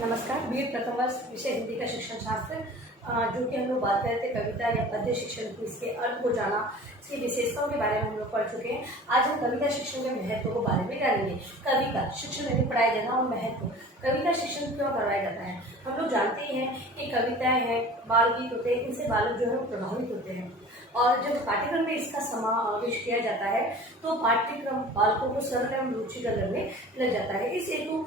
नमस्कार। बीएड प्रथम वर्ष विषय हिंदी का शिक्षण शास्त्र, जो कि हम लोग बात कर रहे थे कविता या पद्य शिक्षण की, इसके अर्थ को जाना, इसकी विशेषताओं के बारे में हम लोग पढ़ चुके हैं। आज हम कविता शिक्षण के महत्व को बारे में जानेंगे। कविता शिक्षण यदि पढ़ाया जाना और महत्व, कविता शिक्षण क्यों करवाया जाता है। हम लोग जानते ही हैं कि कविताएं हैं, बाल गीत होते हैं, इनसे बालक जो है वो प्रभावित होते हैं। और जब पाठ्यक्रम में इसका समावेश किया जाता है तो पाठ्यक्रम बालकों को सरल एवं रुचिकर लगने लग जाता है। इस हेतु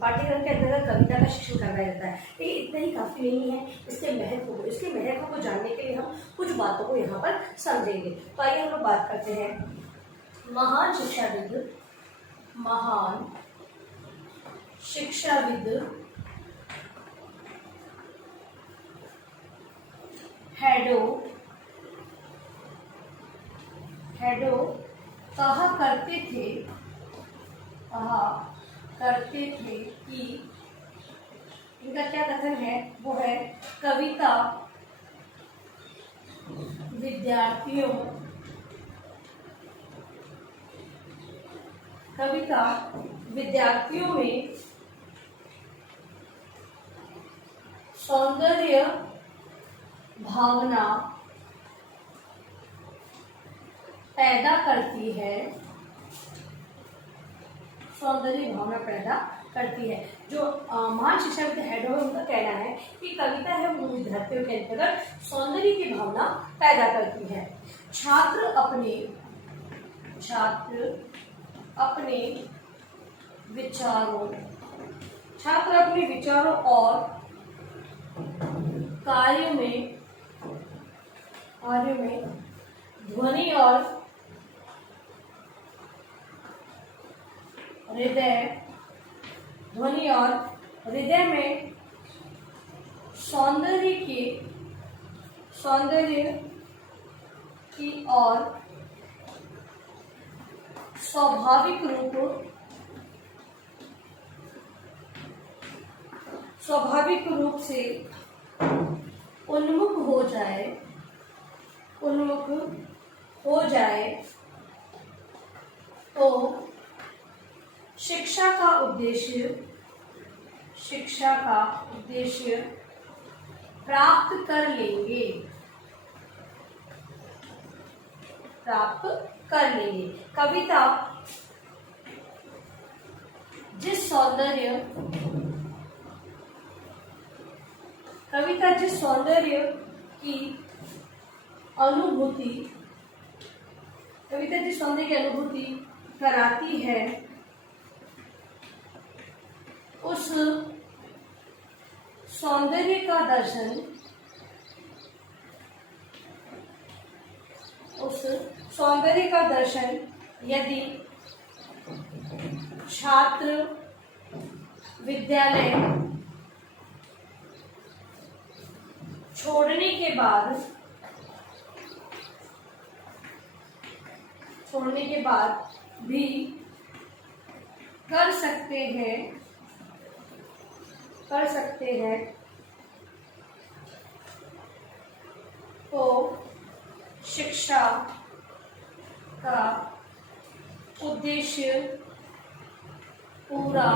पाठ्यक्रम के अंतर्गत कविता का शिक्षण करवाया जाता है। ये इतना ही काफी नहीं है, इसके महत्व को जानने के लिए हम कुछ बातों को यहाँ पर समझेंगे। तो आइए हम लोग बात करते हैं। महान शिक्षाविद हेडो कहा करते थे कि इनका क्या कथन है, वो है कविता विद्यार्थियों में सौंदर्य भावना पैदा करती है। जो महान शिक्षाविद हेडो है, उनका कहना है कि कविता है वो विद्यार्थियों के अंतर्गत सौंदर्य की भावना पैदा करती है। छात्र अपने विचारों और कार्यों में ध्वनि और हृदय में सौंदर्य की और स्वाभाविक रूप से उन्मुख हो जाए तो शिक्षा का उद्देश्य प्राप्त कर लेंगे। कविता जिस सौंदर्य की अनुभूति कराती है, उस सौंदर्य का दर्शन यदि छात्र विद्यालय छोड़ने के बाद भी कर सकते हैं तो शिक्षा का उद्देश्य पूरा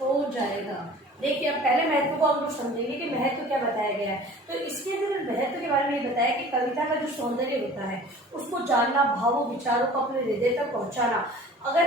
हो जाएगा। देखिए, अब पहले महत्व को हम लोग समझेंगे कि महत्व क्या बताया गया है। तो इसके अंदर महत्व के बारे में ये बताया कि कविता का जो सौंदर्य होता है उसको जानना, भावों विचारों को अपने हृदय तक पहुंचाना। अगर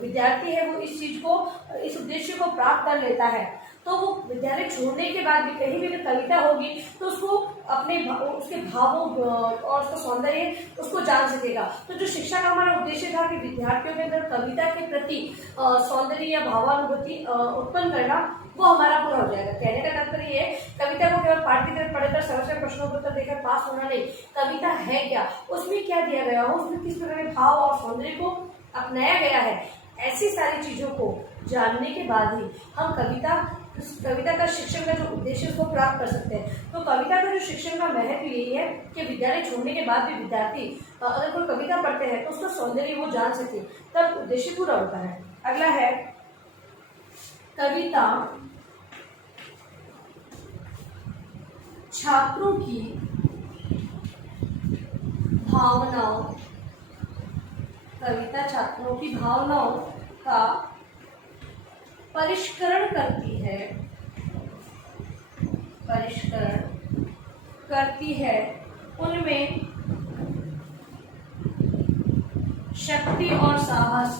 विद्यार्थी है वो इस उद्देश्य को प्राप्त कर लेता है तो वो विद्यालय छोड़ने के बाद भी कहीं भी अगर कविता होगी तो उसको उसके भावों और उसका सौंदर्य उसको जान सकेगा। तो जो शिक्षा का हमारा उद्देश्य था कि विद्यार्थियों के अंदर कविता के प्रति सौंदर्य या भावानुभूति उत्पन्न करना, वो हमारा पूरा हो जाएगा। कहने का तात्पर्य ये है, कविता को केवल पाठ की तरफ पढ़कर समस्या प्रश्नों को उत्तर देकर पास होना नहीं। कविता है क्या, उसमें क्या दिया गया हो, उसमें किस प्रकार के भाव और सौंदर्य को अपनाया गया है, ऐसी सारी चीजों को जानने के बाद ही हम कविता का शिक्षण का जो उद्देश्य उसको प्राप्त कर सकते हैं। तो कविता का जो शिक्षण का महत्व यही है कि विद्यालय छोड़ने के बाद भी विद्यार्थी अगर कोई कविता पढ़ते हैं तो उसका सौंदर्य वो जान सके, तब उद्देश्य पूरा होता है। अगला है कविता छात्रों की भावनाओं, कविता छात्रों की भावनाओं का परिष्करण करती है, परिष्करण करती है, उनमें शक्ति और साहस,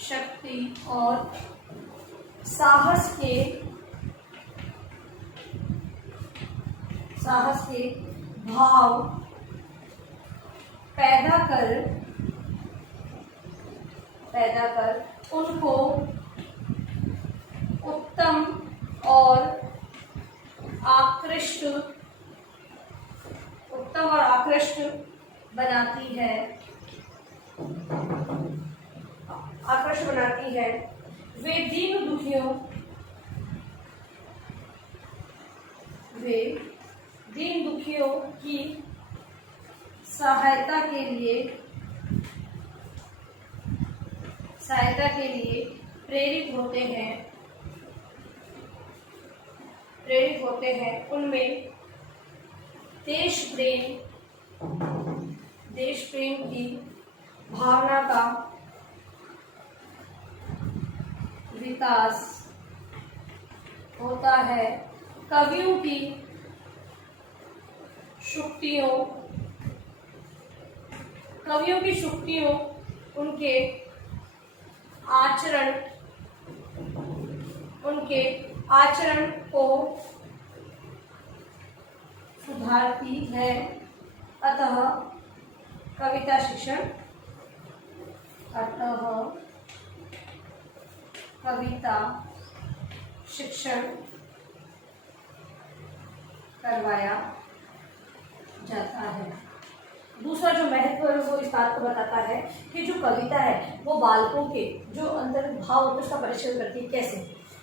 शक्ति और साहस के भाव पैदा कर उनको उत्तम और आकृष्ट बनाती है, आकर्षक बनाती है। वे दीन दुखियों की सहायता के लिए प्रेरित होते हैं। उनमें देश प्रेम की भावना का विकास होता है। कवियों की शुक्तियों उनके आचरण को सुधारती है। अतः कविता शिक्षण करवाया जाता है। दूसरा जो महत्व है वो इस बात को बताता है कि जो कविता है वो बालकों के जो अंतर भाव होते हैं उसका परीक्षण करती है। कैसे?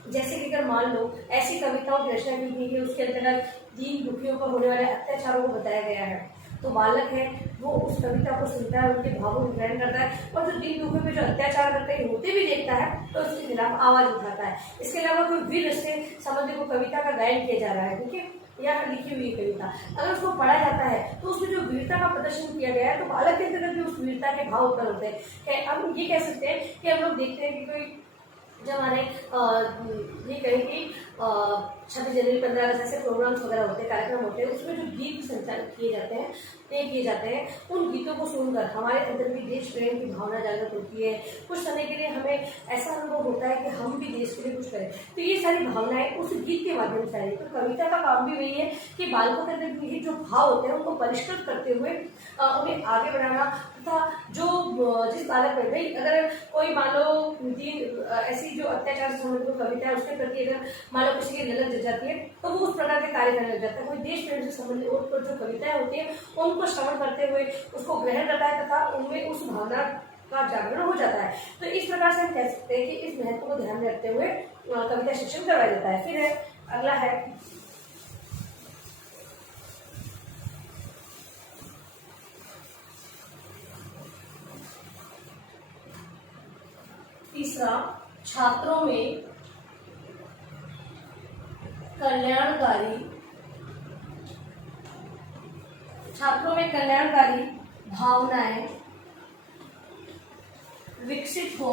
जैसे कि अगर मान लो ऐसी कविताओं की रचना की गई है उसके अंतर्गत दीन दुखियों पर होने वाले अत्याचारों को बताया गया है, तो बालक है वो उस कविता को सुनता है, उनके भावों को ग्रहण करता है और जो दीन दुखियों पे जो अत्याचार करते हैं होते भी देखता है तो उसके खिलाफ आवाज उठाता है। इसके अलावा कोई वीर से संबंधित को कविता का गायन किया जा रहा है, ठीक है, या लिखी हुई कविता अगर उसको पढ़ा जाता है तो उसमें जो वीरता का प्रदर्शन किया गया है तो बालक के अंतर्गत भी उस वीरता के भाव उत्पन्न होते हैं। हम ये कह सकते हैं कि हम लोग देखते हैं कि कोई जब हमारे ये कहें कि 26 जनवरी 15 अगस्त ऐसे प्रोग्राम्स वगैरह होते हैं, कार्यक्रम होते हैं, उसमें जो गीत संचालित किए जाते हैं उन गीतों को सुनकर हमारे अंदर भी देश प्रेम की भावना जागृत होती है। कुछ समय के लिए हमें ऐसा अनुभव होता है कि हम भी देश के लिए कुछ करें, तो ये सारी भावनाएं उस गीत के माध्यम से आ रही है। तो कविता का काम भी वही है कि बालकों के अंदर भी जो भाव होते हैं उनको परिष्कृत करते हुए उन्हें आगे बढ़ाना तथा जो जिस बालक में भाई अगर कोई मान लो ऐसी जो अत्याचार से संबंधित कविता है उसके प्रति अगर मान लो किसी की नजर जग जाती है तो वो उस प्रकार के कार्य करने लग जाता है। कोई देश प्रेम से संबंधित और जो कविताएं होती है उनको श्रवण करते हुए उसको ग्रहण करता है तथा उनमें उस भावना का जागरण हो जाता है। तो इस प्रकार से हम कह सकते हैं कि इस महत्व को ध्यान में रखते हुए कविता शिक्षण करवाया जाता है। फिर है अगला है तीसरा, छात्रों में कल्याणकारी भावनाएं विकसित हो,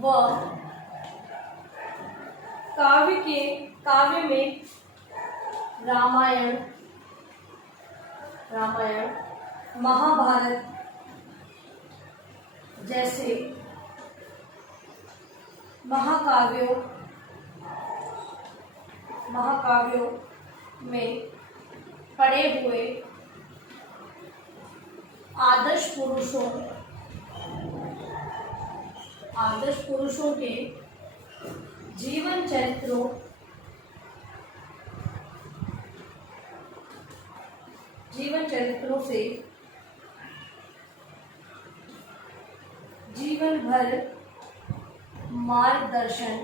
वह काव्य में रामायण महाभारत जैसे महाकाव्यों में पड़े हुए आदर्श पुरुषों के जीवन चरित्रों से जीवन भर मार्गदर्शन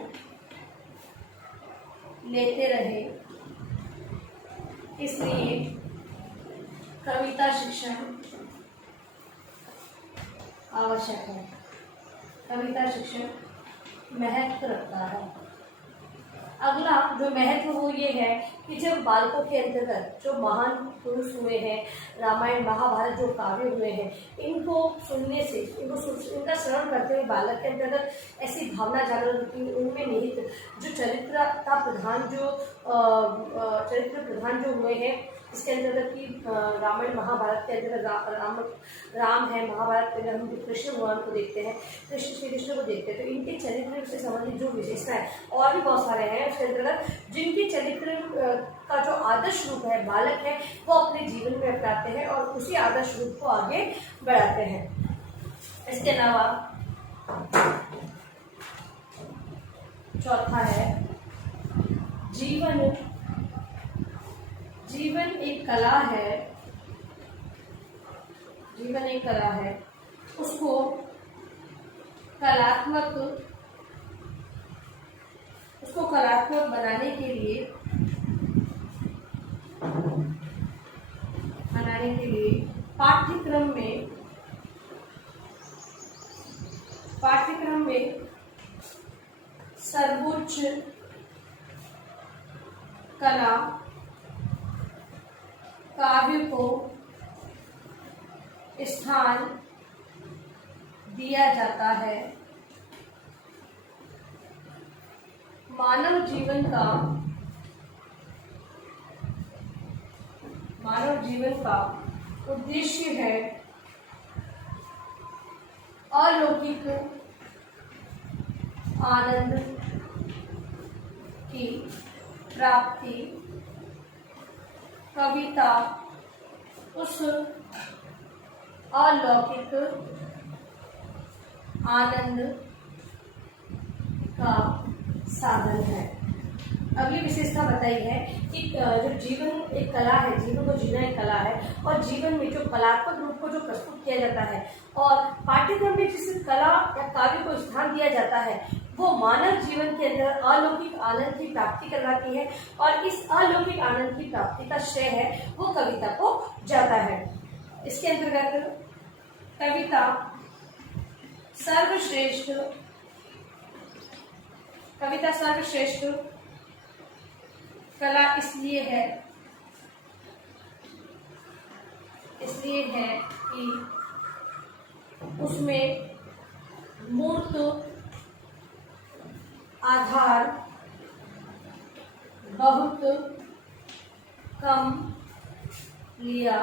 लेते रहे। इसलिए कविता शिक्षण आवश्यक है, कविता शिक्षण महत्व रखता है। अगला जो महत्व वो ये है कि जब बालकों के अंतर्गत जो महान पुरुष हुए हैं, रामायण महाभारत जो काव्य हुए हैं, इनको सुनने से, इनका श्रवण करते हुए बालक के अंतर्गत ऐसी भावना जागृत होती है, उनमें निहित जो चरित्र प्रधान जो हुए हैं, इसके अंतर्गत की रामायण महाभारत के अंतर्गत राम है, महाभारत के अंदर हम कृष्ण भगवान को देखते हैं, श्री कृष्ण को देखते हैं, तो इनके चरित्र से संबंधित जो विशेषता है और भी बहुत सारे हैं उसके अंतर्गत, जिनके चरित्र का जो आदर्श रूप है बालक है वो अपने जीवन में अपनाते हैं और उसी आदर्श रूप को आगे बढ़ाते हैं। इसके अलावा चौथा है जीवन एक कला है, जीवन एक कला है, उसको कलात्मक बनाने के लिए पाठ्यक्रम में सर्वोच्च कला काव्य को स्थान दिया जाता है। मानव जीवन का उद्देश्य है अलौकिक आनंद की प्राप्ति। कविता उस अलौकिक आनंद का साधन है। अगली विशेषता बताई है कि जो जीवन एक कला है, जीवन को जीना एक कला है, और जीवन में जो कलात्मक रूप को जो प्रस्तुत किया जाता है और पाठ्यक्रम में जिस कला या काव्य को स्थान दिया जाता है वो मानव जीवन के अंदर अलौकिक आनंद की प्राप्ति करवाती है, और इस अलौकिक आनंद की प्राप्ति का श्रेय है वो कविता को जाता है। इसके अंतर्गत कविता सर्वश्रेष्ठ कला इसलिए है कि उसमें मूर्त आधार बहुत कम लिया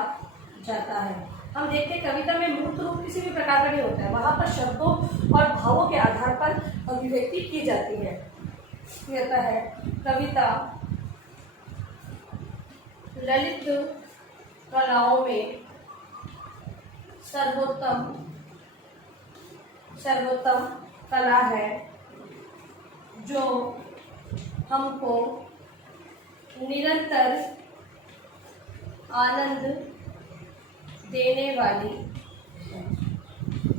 जाता है। हम देखते हैं कविता में मूर्त रूप किसी भी प्रकार का नहीं होता है, वहां पर शब्दों और भावों के आधार पर अभिव्यक्ति की जाती है। कहता है कविता ललित कलाओं में सर्वोत्तम कला है जो हमको निरंतर आनंद देने वाली है।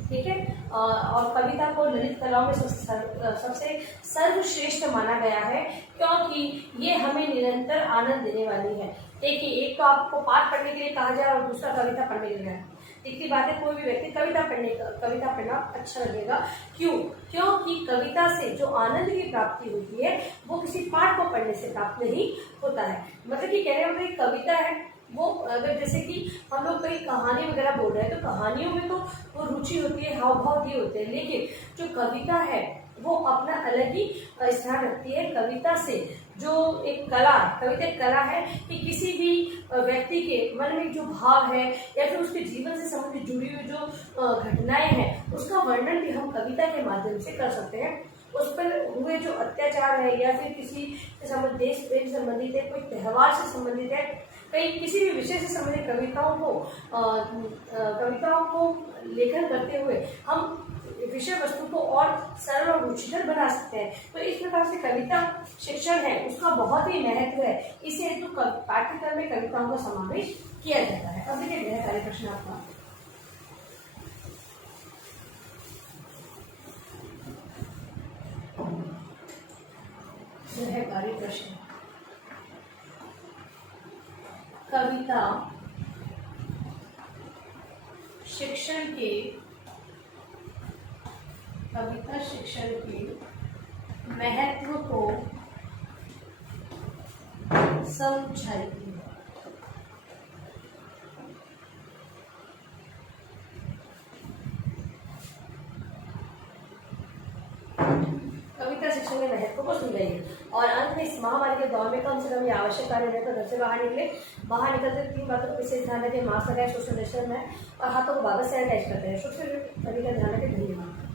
ठीक है, और कविता को ललित कलाओं में सबसे सर्वश्रेष्ठ माना गया है क्योंकि ये हमें निरंतर आनंद देने वाली है। देखिए, एक तो आपको पाठ पढ़ने के लिए कहा जाए और दूसरा कविता पढ़ने के लिए। इतनी बातें कोई भी व्यक्ति कविता पढ़ना अच्छा लगेगा। क्यों? क्योंकि कविता से जो आनंद की प्राप्ति होती है वो किसी पाठ को पढ़ने से प्राप्त नहीं होता है। मतलब कि कहने का मतलब कविता है वो, अगर जैसे कि हम लोग कई कहानी वगैरह बोल रहे हैं तो कहानियों में तो वो रुचि होती है, हाव भाव दिए होते हैं, लेकिन जो कविता है वो अपना अलग ही स्थान रखती है। कविता से जो एक कला है कि किसी भी व्यक्ति के मन में जो भाव है या फिर उसके जीवन से संबंधित जुड़ी हुई जो घटनाएं हैं उसका वर्णन भी हम कविता के माध्यम से कर सकते हैं। उस पर हुए जो अत्याचार है या फिर किसी से संबंधित देश प्रेम से संबंधित है, कोई त्यौहार से संबंधित है, कई किसी भी विषय से संबंधित कविताओं को लेखन करते हुए हम विषय वस्तु को और सरल और रुचिकर बना सकते हैं। तो इस प्रकार से कविता शिक्षण है उसका बहुत ही महत्व है, इसे हेतु पाठ्यक्रम में कविताओं का समावेश किया जाता है। अब देखिए गृहकार्य प्रश्न आपका। गृहकार्य प्रश्न, कविता शिक्षण के महत्व को समझाइए। कविता शिक्षण के महत्व को समझाइए और अंत में इस महामारी के दौर में कम से कम ये आवश्यक कार्य रहकर घर से बाहर निकले। बाहर निकलते 3 बातों को विशेष ध्यान रखें, मास्क लगाए, सोशल डिस्टेंस है और हाथों को वापस से अटैच करते हैं। सभी का ध्यान रखें। धन्यवाद।